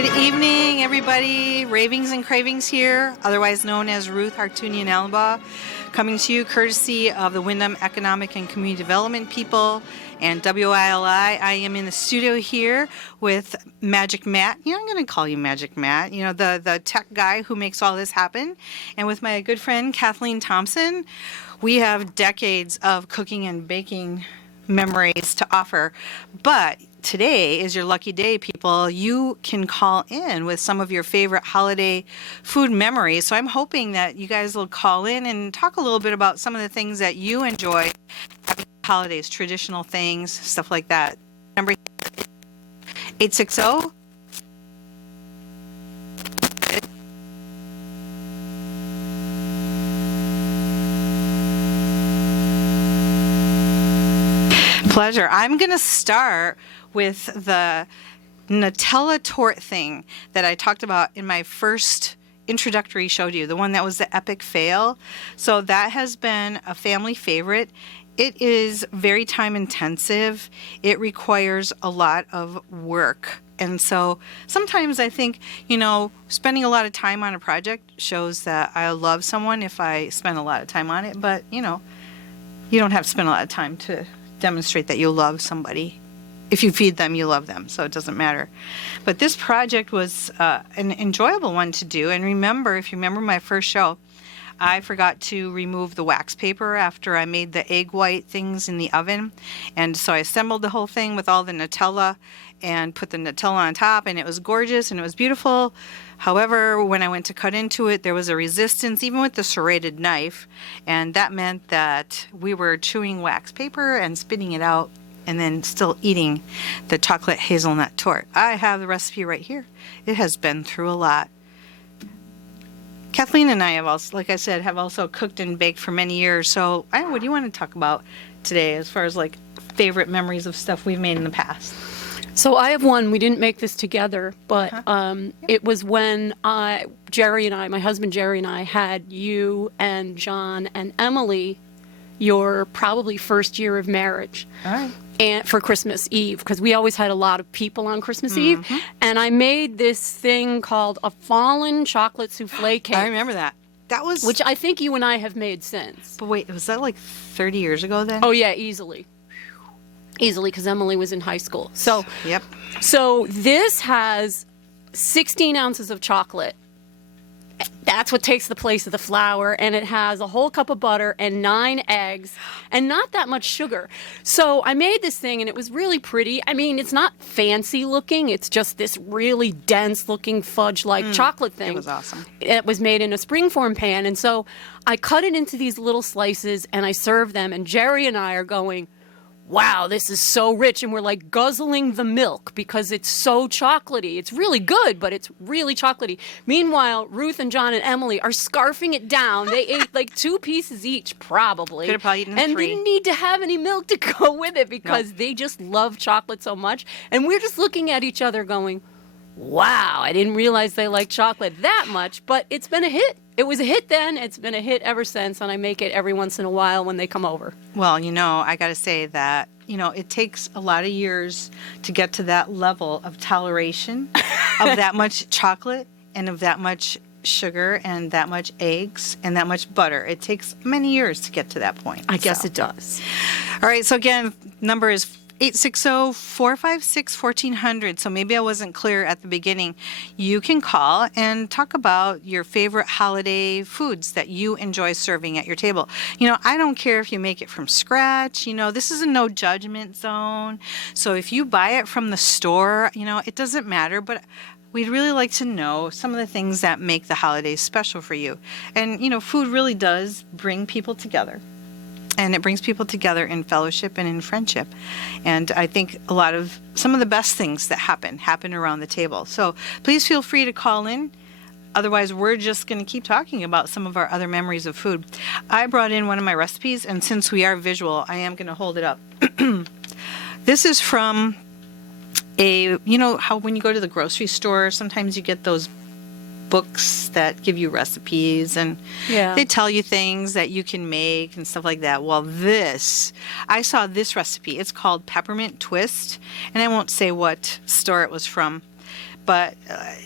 Good evening, everybody. Ravings and Cravings here, otherwise known as Ruth Hartunian Allenbaugh, coming to you courtesy of the Wyndham Economic and Community Development people and WILI. I am in the studio here with Magic Matt. I'm going to call you Magic Matt, the tech guy who makes all this happen. And with my good friend Kathleen Thompson. We have decades of cooking and baking memories to offer, but today is your lucky day, people. You can call in with some of your favorite holiday food memories. So I'm hoping that you guys will call in and talk a little bit about some of the things that you enjoy having holidays, traditional things, stuff like that. Number 860. Pleasure. I'm going to start with the Nutella tort thing that I talked about in my first introductory show to you, the one that was the epic fail. So that has been a family favorite. It is very time intensive. It requires a lot of work. And so sometimes I think, spending a lot of time on a project shows that I love someone if I spend a lot of time on it. But, you don't have to spend a lot of time to demonstrate that you love somebody. If you feed them, you love them, so it doesn't matter. But this project was an enjoyable one to do. And if you remember my first show, I forgot to remove the wax paper after I made the egg white things in the oven. And so I assembled the whole thing with all the Nutella and put the Nutella on top, and it was gorgeous and it was beautiful. However, when I went to cut into it, there was a resistance, even with the serrated knife, and that meant that we were chewing wax paper and spitting it out and then still eating the chocolate hazelnut tort. I have the recipe right here. It has been through a lot. Kathleen and I have also, like I said, have also cooked and baked for many years. So, what do you want to talk about today as far as favorite memories of stuff we've made in the past? So I have one. We didn't make this together, but it was when my husband Jerry and I had you and John and Emily, your probably first year of marriage. All right. And for Christmas Eve, because we always had a lot of people on Christmas Eve. And I made this thing called a fallen chocolate souffle cake. I remember that. Which I think you and I have made since. But wait, was that 30 years ago then? Oh, yeah, easily. Easily, because Emily was in high school. So, yep. So this has 16 ounces of chocolate. That's what takes the place of the flour, and it has a whole cup of butter and 9 eggs and not that much sugar. So I made this thing, and it was really pretty. I mean, it's not fancy looking. It's just this really dense-looking fudge-like chocolate thing. It was awesome. It was made in a springform pan, and so I cut it into these little slices, and I served them, and Jerry and I are going, wow, this is so rich. And we're guzzling the milk because it's so chocolatey. It's really good, but it's really chocolatey. Meanwhile, Ruth and John and Emily are scarfing it down. They ate 2 pieces each, probably. Could have probably eaten 3. And didn't need to have any milk to go with it because they just love chocolate so much. And we're just looking at each other going, wow, I didn't realize they like chocolate that much, but it's been a hit. It was a hit then. It's been a hit ever since, and I make it every once in a while when they come over. Well, I got to say that, it takes a lot of years to get to that level of toleration of that much chocolate and of that much sugar and that much eggs and that much butter. It takes many years to get to that point. I guess it does. All right, so again, number is 860-456-1400. So maybe I wasn't clear at the beginning. You can call and talk about your favorite holiday foods that you enjoy serving at your table. I don't care if you make it from scratch. This is a no judgment zone. So if you buy it from the store, it doesn't matter. But we'd really like to know some of the things that make the holidays special for you. And, food really does bring people together. And it brings people together in fellowship and in friendship. And I think some of the best things that happen around the table. So please feel free to call in. Otherwise, we're just going to keep talking about some of our other memories of food. I brought in one of my recipes, and since we are visual, I am going to hold it up. This is from how when you go to the grocery store, sometimes you get those books that give you recipes and they tell you things that you can make and stuff like that. Well, I saw this recipe. It's called Peppermint Twist, and I won't say what store it was from, but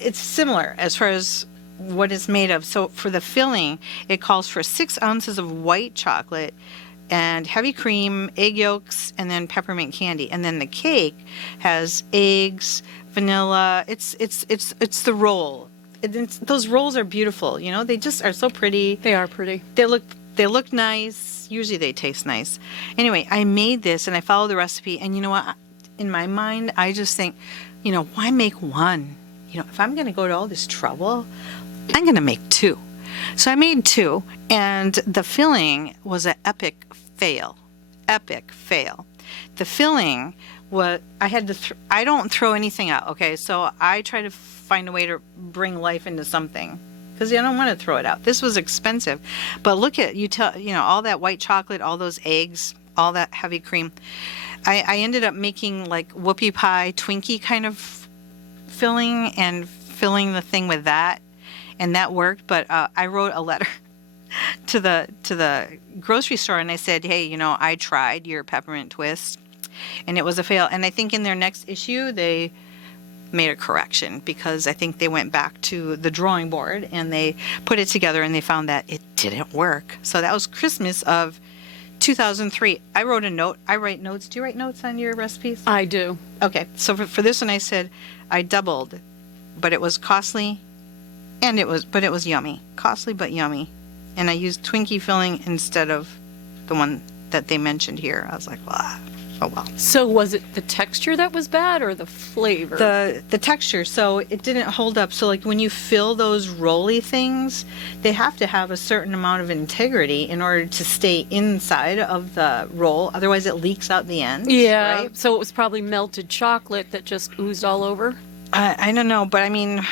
it's similar as far as what it's made of. So for the filling, it calls for 6 ounces of white chocolate and heavy cream, egg yolks, and then peppermint candy. And then the cake has eggs, vanilla. It's the roll. Those rolls are beautiful. You know, they just are so pretty. They are pretty. They look nice. Usually they taste nice. Anyway, I made this and I followed the recipe. And you know what? In my mind, I just think, you know, why make one? You know, if I'm going to go to all this trouble, I'm going to make 2. So I made 2, and the filling was an epic fail. Epic fail. The filling was, I had to, I don't throw anything out, okay? So I try to find a way to bring life into something because I don't want to throw it out. This was expensive. But look at, you know, all that white chocolate, all those eggs, all that heavy cream. I ended up making like whoopie pie, Twinkie kind of filling and filling the thing with that. And that worked, but I wrote a letter to the grocery store and I said, hey, you know, I tried your peppermint twist and it was a fail. And I think in their next issue they made a correction because I think they went back to the drawing board and they put it together and they found that it didn't work. So that was Christmas of 2003. I wrote a note. I write notes. Do you write notes on your recipes? I do. Okay. So for this one I said I doubled, but it was costly. And it was yummy. Costly, but yummy. And I used Twinkie filling instead of the one that they mentioned here. I was like, wow. Oh, well. So was it the texture that was bad or the flavor? The texture. So it didn't hold up. So like when you fill those rolly things, they have to have a certain amount of integrity in order to stay inside of the roll. Otherwise it leaks out the ends. Yeah. Right? So it was probably melted chocolate that just oozed all over? I don't know. But I mean,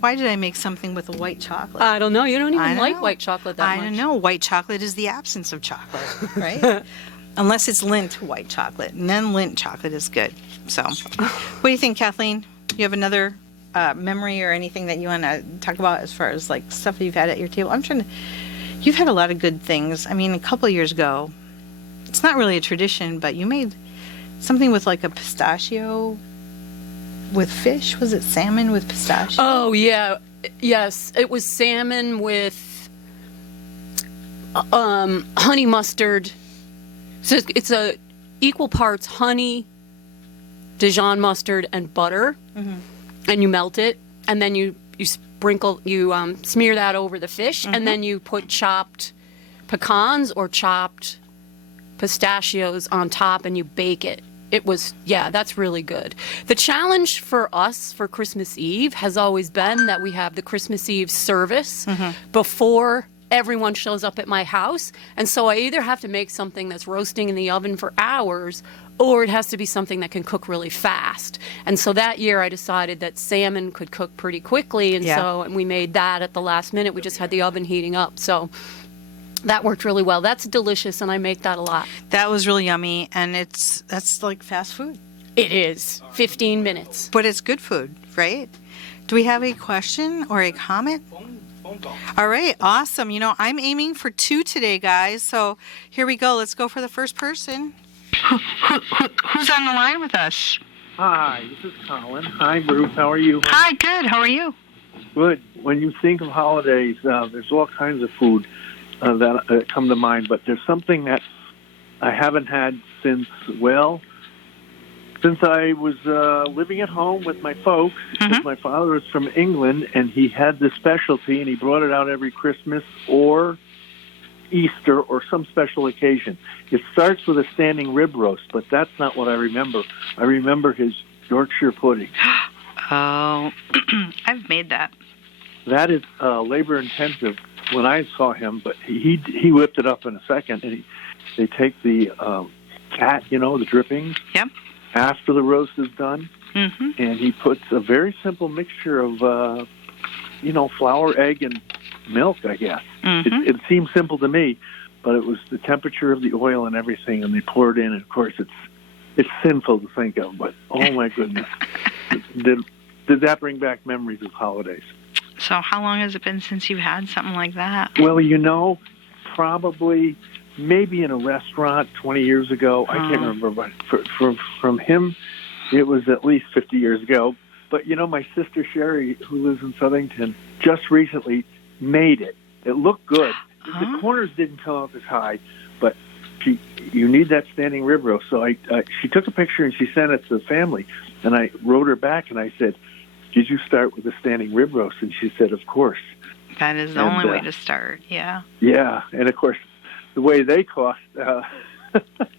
why did I make something with a white chocolate? I don't know. You don't even like know. white chocolate that much. I don't know. White chocolate is the absence of chocolate, right? Unless it's Lindt white chocolate. And then Lindt chocolate is good. So, what do you think, Kathleen? You have another memory or anything that you want to talk about as far as like stuff you've had at your table? You've had a lot of good things. I mean, a couple of years ago, it's not really a tradition, but you made something with like a pistachio with fish. Was it salmon with pistachio? Oh, yeah. Yes. It was salmon with honey mustard. So it's a equal parts honey, Dijon mustard, and butter. Mm-hmm. And you melt it. And then you smear that over the fish. Mm-hmm. And then you put chopped pecans or chopped pistachios on top and you bake it. It was, yeah, that's really good. The challenge for us for Christmas Eve has always been that we have the Christmas Eve service before everyone shows up at my house. And so I either have to make something that's roasting in the oven for hours or it has to be something that can cook really fast. And so that year I decided that salmon could cook pretty quickly. And we made that at the last minute. We just had the oven heating up. So that worked really well. That's delicious, and I make that a lot. That was really yummy, and that's like fast food. It is. 15 minutes. But it's good food, right? Do we have a question or a comment? Phone call. All right, awesome. You know, I'm aiming for 2 today, guys. So here we go. Let's go for the first person. Who's on the line with us? Hi, this is Colin. Hi, Bruce. How are you? Hi, good. How are you? Good. When you think of holidays, there's all kinds of food that come to mind, but there's something that I haven't had since I was living at home with my folks. Mm-hmm. My father is from England, and he had this specialty, and he brought it out every Christmas or Easter or some special occasion. It starts with a standing rib roast, but that's not what I remember. I remember his Yorkshire pudding. Oh, I've made that. That is labor-intensive when I saw him, but he whipped it up in a second, and they take the cat, the drippings, yep, after the roast is done, mm-hmm. and he puts a very simple mixture of, flour, egg, and milk, I guess. Mm-hmm. It seems simple to me, but it was the temperature of the oil and everything, and they pour it in, and of course it's sinful to think of, but oh my goodness. Did that bring back memories of holidays? So how long has it been since you've had something like that? Well, probably maybe in a restaurant 20 years ago. I can't remember, but from him, it was at least 50 years ago. But, my sister Sherry, who lives in Southington, just recently made it. It looked good. The corners didn't come up as high, but you need that standing rib roast. So she took a picture and she sent it to the family, and I wrote her back and I said, "Did you start with a standing rib roast?" And she said, "Of course." That is the only way to start. Yeah. Yeah, and of course, the way they cost.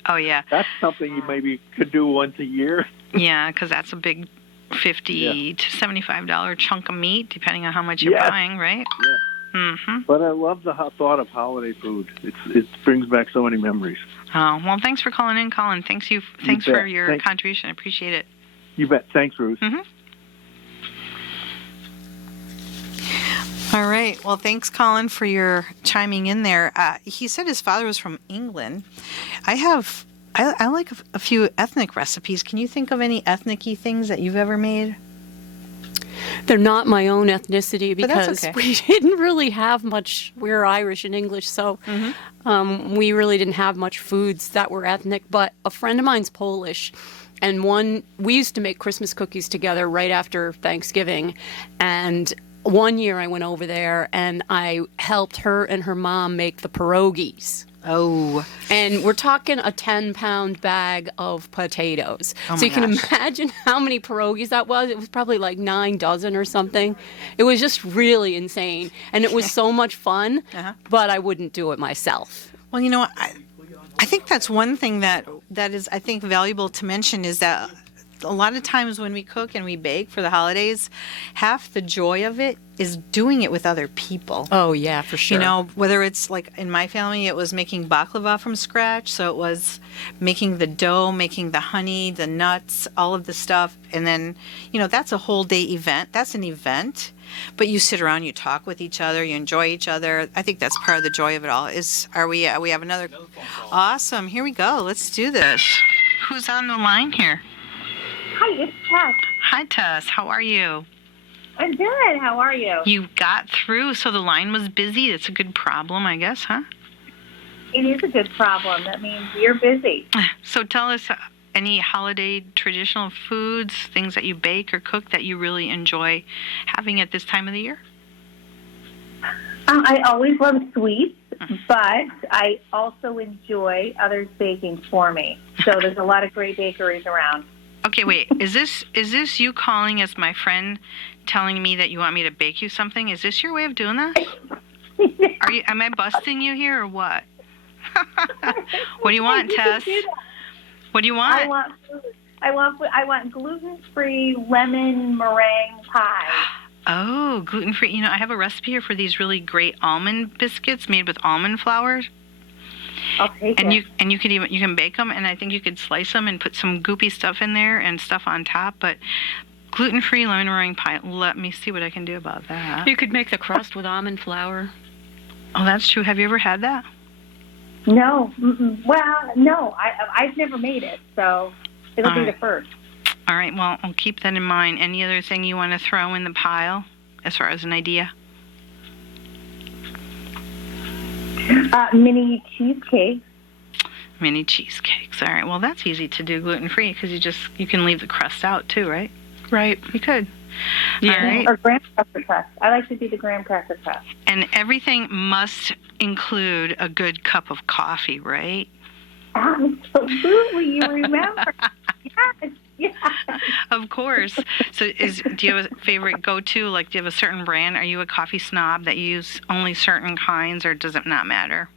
Oh yeah. That's something you maybe could do once a year. Yeah, because that's a big $50 to $75 chunk of meat, depending on how much you're buying, right? Yeah. Mm-hmm. But I love the thought of holiday food. It brings back so many memories. Oh, well, thanks for calling in, Colin. Thanks for your contribution. I appreciate it. You bet. Thanks, Ruth. Mm-hmm. All right. Well, thanks, Colin, for your chiming in there. He said his father was from England. I like a few ethnic recipes. Can you think of any ethnic-y things that you've ever made? They're not my own ethnicity because okay. we didn't really have much. We're Irish and English, so we really didn't have much foods that were ethnic. But a friend of mine's Polish, and we used to make Christmas cookies together right after Thanksgiving. And one year I went over there and I helped her and her mom make the pierogies. Oh. And we're talking a 10-pound bag of potatoes. Oh so you can gosh. imagine how many pierogies that was. It was probably like 9 dozen or something. It was just really insane. And it was so much fun, but I wouldn't do it myself. Well, you know what? I think that's one thing that is, I think, valuable to mention is that a lot of times when we cook and we bake for the holidays, half the joy of it is doing it with other people. Oh, yeah, for sure. You know, whether it's like in my family, it was making baklava from scratch. So it was making the dough, making the honey, the nuts, all of the stuff. And then, that's a whole day event. That's an event. But you sit around, you talk with each other, you enjoy each other. I think that's part of the joy of it all. We have another phone call. Awesome. Here we go. Let's do this. Who's on the line here? Hi, it's Tess. Hi, Tess. How are you? I'm good. How are you? You got through, so the line was busy. It's a good problem, I guess, huh? It is a good problem. That means you're busy. So tell us any holiday traditional foods, things that you bake or cook that you really enjoy having at this time of the year? I always love sweets, but I also enjoy others baking for me. So there's a lot of great bakeries around. Okay, wait. Is this you calling as my friend telling me that you want me to bake you something? Is this your way of doing that? Am I busting you here or what? What do you want, Tess? What do you want? I want gluten-free lemon meringue pie. Oh, gluten-free. I have a recipe here for these really great almond biscuits made with almond flour. I'll take and it. you can bake them, and I think you could slice them and put some goopy stuff in there and stuff on top. But gluten-free lemon meringue pie. Let me see what I can do about that. You could make the crust with almond flour. Oh, that's true. Have you ever had that? No. Well, no. I've never made it, so it'll be the first. All right. Well, I'll keep that in mind. Any other thing you want to throw in the pile as far as an idea? Mini cheesecakes. Mini cheesecakes. All right. Well, that's easy to do gluten-free because you can leave the crust out too, right? Right. You could. Yeah. All right. Or graham cracker crust. I like to do the graham cracker crust. And everything must include a good cup of coffee, right? Absolutely. You remember. Yes. Of course. So do you have a favorite go-to? Like, do you have a certain brand? Are you a coffee snob that you use only certain kinds, or does it not matter?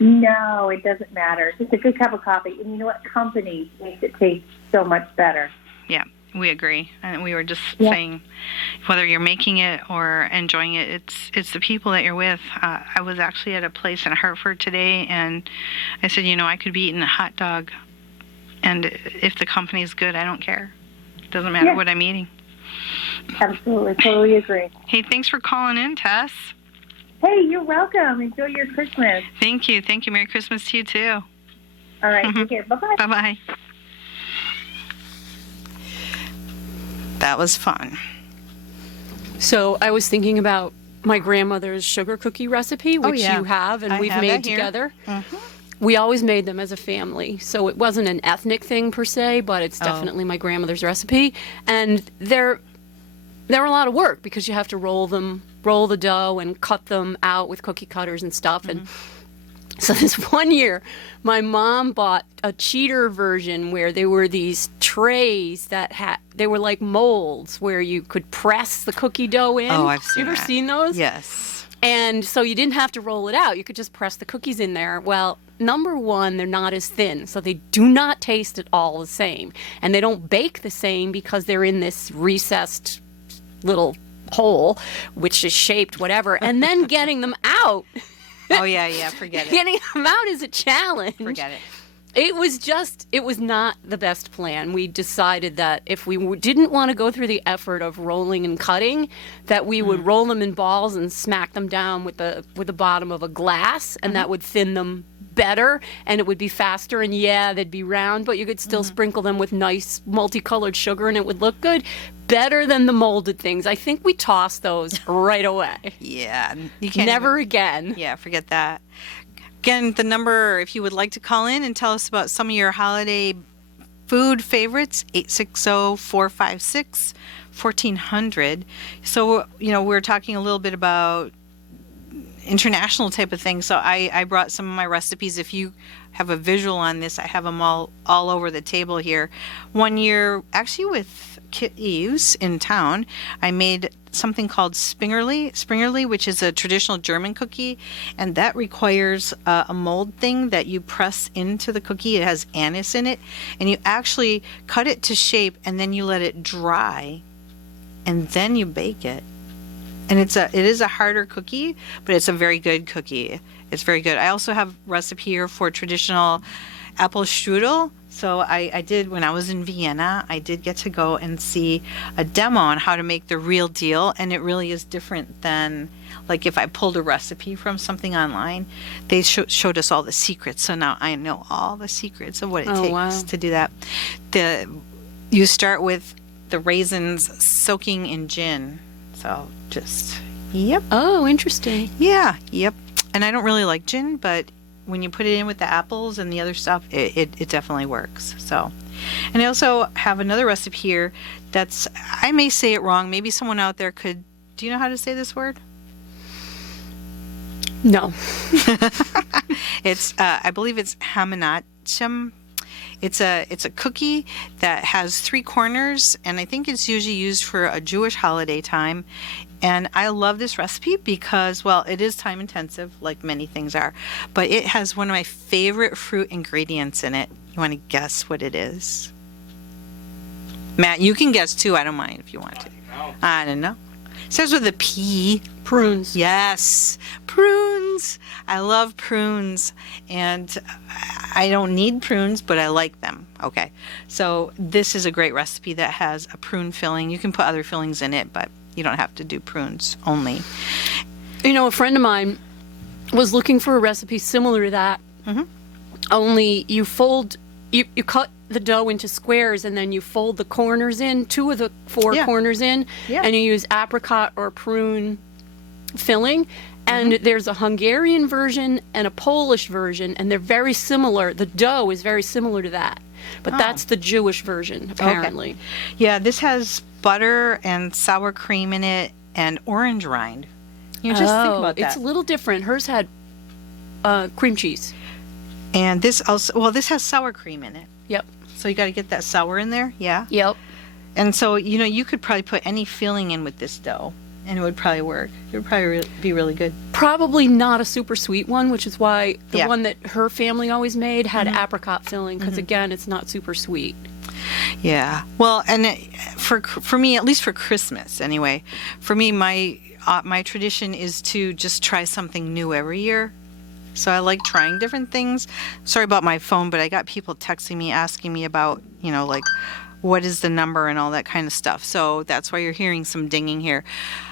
No, it doesn't matter. Just a good cup of coffee. And you know what? Company makes it taste so much better. Yeah, we agree. And we were just saying, whether you're making it or enjoying it, it's the people that you're with. I was actually at a place in Hartford today, and I said, I could be eating a hot dog, and if the company's good, I don't care. It doesn't matter what I'm eating. Absolutely. Totally agree. Hey, thanks for calling in, Tess. Hey, you're welcome. Enjoy your Christmas. Thank you. Thank you. Merry Christmas to you, too. All right. Take care. Bye-bye. Bye-bye. That was fun. So I was thinking about my grandmother's sugar cookie recipe, which you have, and we've made together. Mm-hmm. We always made them as a family, so it wasn't an ethnic thing per se, but it's definitely my grandmother's recipe. And they're they're a lot of work because you have to roll the dough and cut them out with cookie cutters and stuff. And so this one year, my mom bought a cheater version where there were these trays that they were like molds where you could press the cookie dough in. Oh, I've seen You ever that. seen those? Yes. And so you didn't have to roll it out. You could just press the cookies in there. Well, number one, they're not as thin, so they do not taste at all the same. And they don't bake the same because they're in this recessed little hole, which is shaped whatever. And then getting them out. Oh, yeah, forget it. Getting them out is a challenge. Forget it. It was not the best plan. We decided that if we didn't want to go through the effort of rolling and cutting, that we would roll them in balls and smack them down with the bottom of a glass, and that would thin them better, and it would be faster, and they'd be round, but you could still sprinkle them with nice multicolored sugar, and it would look good. Better than the molded things. I think we tossed those right away. Yeah. You can't Never again. Yeah, forget that. Again, the number, if you would like to call in and tell us about some of your holiday food favorites, 860-456-1400. So, we're talking a little bit about international type of things. So I brought some of my recipes. If you have a visual on this, I have them all over the table here. One year, actually with Kit Eves in town, I made something called Springerly, which is a traditional German cookie, and that requires a mold thing that you press into the cookie. It has anise in it, and you actually cut it to shape, and then you let it dry, and then you bake it. And it is a harder cookie, but it's a very good cookie. It's very good. I also have a recipe here for traditional apple strudel. So I did, when I was in Vienna, I did get to go and see a demo on how to make the real deal. And it really is different than, like, if I pulled a recipe from something online. They showed us all the secrets. So now I know all the secrets of what it takes to do that. You start with the raisins soaking in gin. So just, yep. Oh, interesting. Yeah, yep. And I don't really like gin, but when you put it in with the apples and the other stuff, it definitely works. So, and I also have another recipe here that's, I may say it wrong. Maybe someone out there could. Do you know how to say this word? No. It's, I believe it's hamanachim. It's a cookie that has 3 corners, and I think it's usually used for a Jewish holiday time. And I love this recipe because, well, it is time intensive, like many things are, but it has one of my favorite fruit ingredients in it. You want to guess what it is? Matt, you can guess too. I don't mind if you want to. I don't know. It starts with a P. Prunes. Yes, prunes. I love prunes, and I don't need prunes, but I like them. Okay, so this is a great recipe that has a prune filling. You can put other fillings in it, but you don't have to do prunes only. A friend of mine was looking for a recipe similar to that. Only you cut the dough into squares, and then you fold the corners in, 2 of the 4 corners in, and you use apricot or prune filling. And there's a Hungarian version and a Polish version, and they're very similar. The dough is very similar to that, but that's the Jewish version, apparently. Okay. Yeah, this has butter and sour cream in it and orange rind. You just think about that. It's a little different. Hers had cream cheese. And this also, well, this has sour cream in it. Yep. So you got to get that sour in there, yeah? Yep. And so, you could probably put any filling in with this dough, and it would probably work. It would probably be really good. Probably not a super sweet one, which is why the one that her family always made had apricot filling, because again, it's not super sweet. Yeah. Well, and for me, at least for Christmas anyway, for me, my tradition is to just try something new every year. So I like trying different things. Sorry about my phone, but I got people texting me, asking me about, like, what is the number and all that kind of stuff. So that's why you're hearing some dinging here.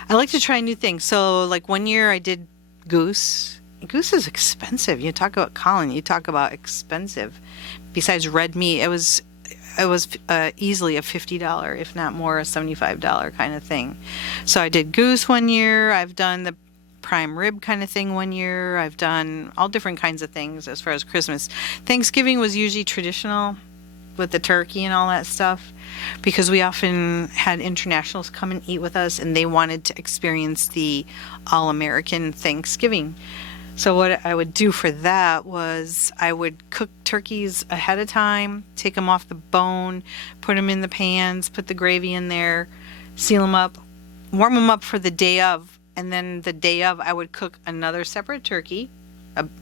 I like to try new things. So, like, one year I did goose. Goose is expensive. You talk about Colin, you talk about expensive. Besides red meat, it was easily a $50, if not more, a $75 kind of thing. So I did goose one year. I've done the prime rib kind of thing one year. I've done all different kinds of things as far as Christmas. Thanksgiving was usually traditional. with the turkey and all that stuff, because we often had internationals come and eat with us, and they wanted to experience the all-American Thanksgiving. So what I would do for that was I would cook turkeys ahead of time, take them off the bone, put them in the pans, put the gravy in there, seal them up, warm them up for the day of, and then the day of I would cook another separate turkey,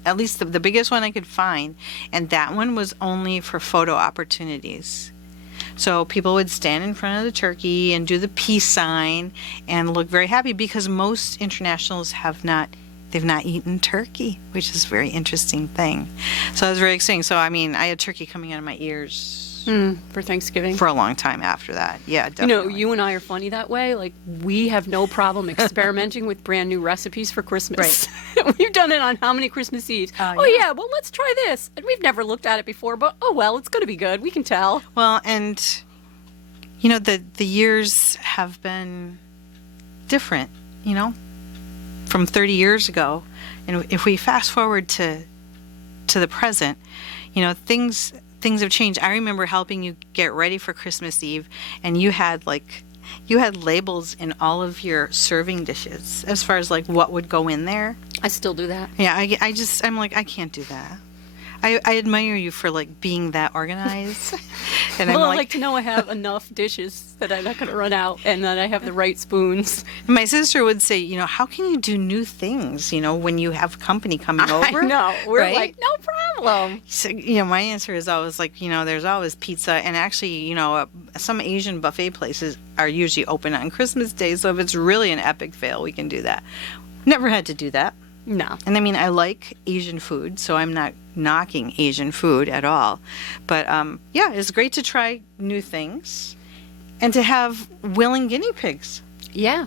at least the biggest one I could find, and that one was only for photo opportunities. So people would stand in front of the turkey and do the peace sign and look very happy, because most internationals they've not eaten turkey, which is a very interesting thing. So that was very exciting. So, I mean, I had turkey coming out of my ears for Thanksgiving. for a long time after that. Yeah, definitely. You and I are funny that way. Like, we have no problem experimenting with brand new recipes for Christmas. Right. We've done it on how many Christmas Eves? Yeah, well, let's try this. And we've never looked at it before, but it's going to be good. We can tell. Well, and, the years have been different, from 30 years ago. And if we fast forward to the present, things have changed. I remember helping you get ready for Christmas Eve, and you had labels in all of your serving dishes as far as like what would go in there. I still do that. Yeah, I'm like, I can't do that. I admire you for like being that organized. And I like to know I have enough dishes that I'm not going to run out, and that I have the right spoons. My sister would say, how can you do new things, when you have company coming over? I know. We're right? like, no problem. So, my answer is always like, there's always pizza. And actually, some Asian buffet places are usually open on Christmas Day. So if it's really an epic fail, we can do that. Never had to do that. No. And I mean, I like Asian food, so I'm not knocking Asian food at all. But it's great to try new things and to have willing guinea pigs. Yeah.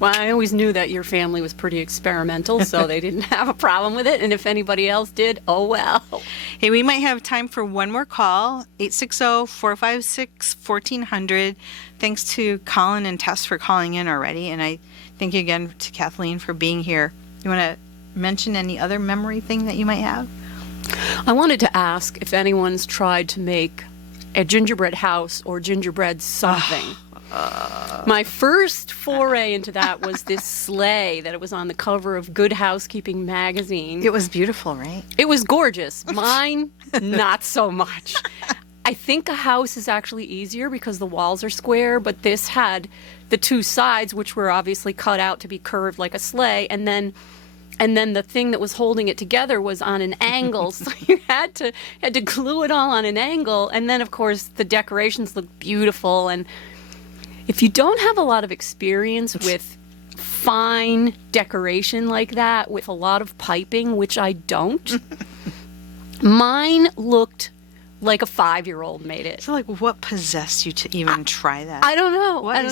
Well, I always knew that your family was pretty experimental, so they didn't have a problem with it. And if anybody else did, oh well. Hey, we might have time for one more call, 860-456-1400. Thanks to Colin and Tess for calling in already. And I thank you again to Kathleen for being here. You want to mention any other memory thing that you might have? I wanted to ask if anyone's tried to make a gingerbread house or gingerbread something. My first foray into that was this sleigh that it was on the cover of Good Housekeeping magazine. It was beautiful, right? It was gorgeous. Mine, not so much. I think a house is actually easier because the walls are square, but this had the two sides, which were obviously cut out to be curved like a sleigh, and then the thing that was holding it together was on an angle, so you had to glue it all on an angle. And then, of course, the decorations looked beautiful. And if you don't have a lot of experience with fine decoration like that, with a lot of piping, which I don't, mine looked like a 5-year-old made it. So, like, what possessed you to even try that? I don't know. What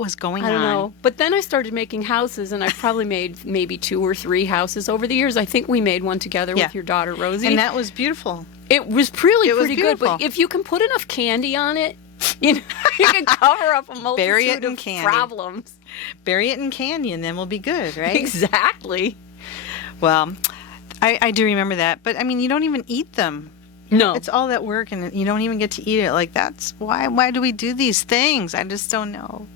was going on? I don't know. But then I started making houses, and I probably made maybe 2 or 3 houses over the years. I think we made one together with your daughter, Rosie. And that was beautiful. It was pretty good. Beautiful. But if you can put enough candy on it, you can cover up a multitude of problems. Bury it in candy, and then we'll be good, right? Exactly. Well, I do remember that. But, I mean, you don't even eat them. No. It's all that work, and you don't even get to eat it. Like, that's why do we do these things? I just don't know.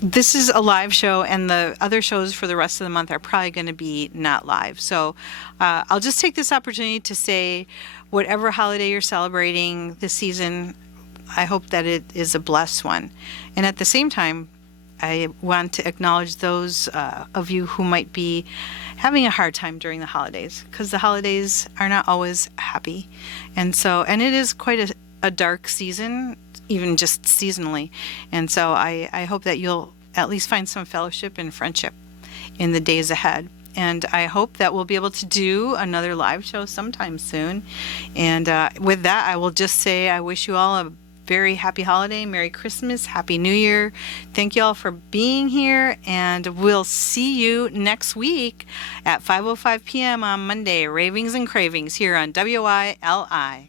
This is a live show, and the other shows for the rest of the month are probably going to be not live. So I'll just take this opportunity to say, whatever holiday you're celebrating this season, I hope that it is a blessed one. And at the same time, I want to acknowledge those of you who might be having a hard time during the holidays, because the holidays are not always happy. And it is quite a dark season, even just seasonally. And so I hope that you'll at least find some fellowship and friendship in the days ahead. And I hope that we'll be able to do another live show sometime soon. And with that, I will just say I wish you all a very happy holiday, Merry Christmas, Happy New Year. Thank you all for being here, and we'll see you next week at 5:05 p.m. on Monday, Ravings and Cravings here on WILI.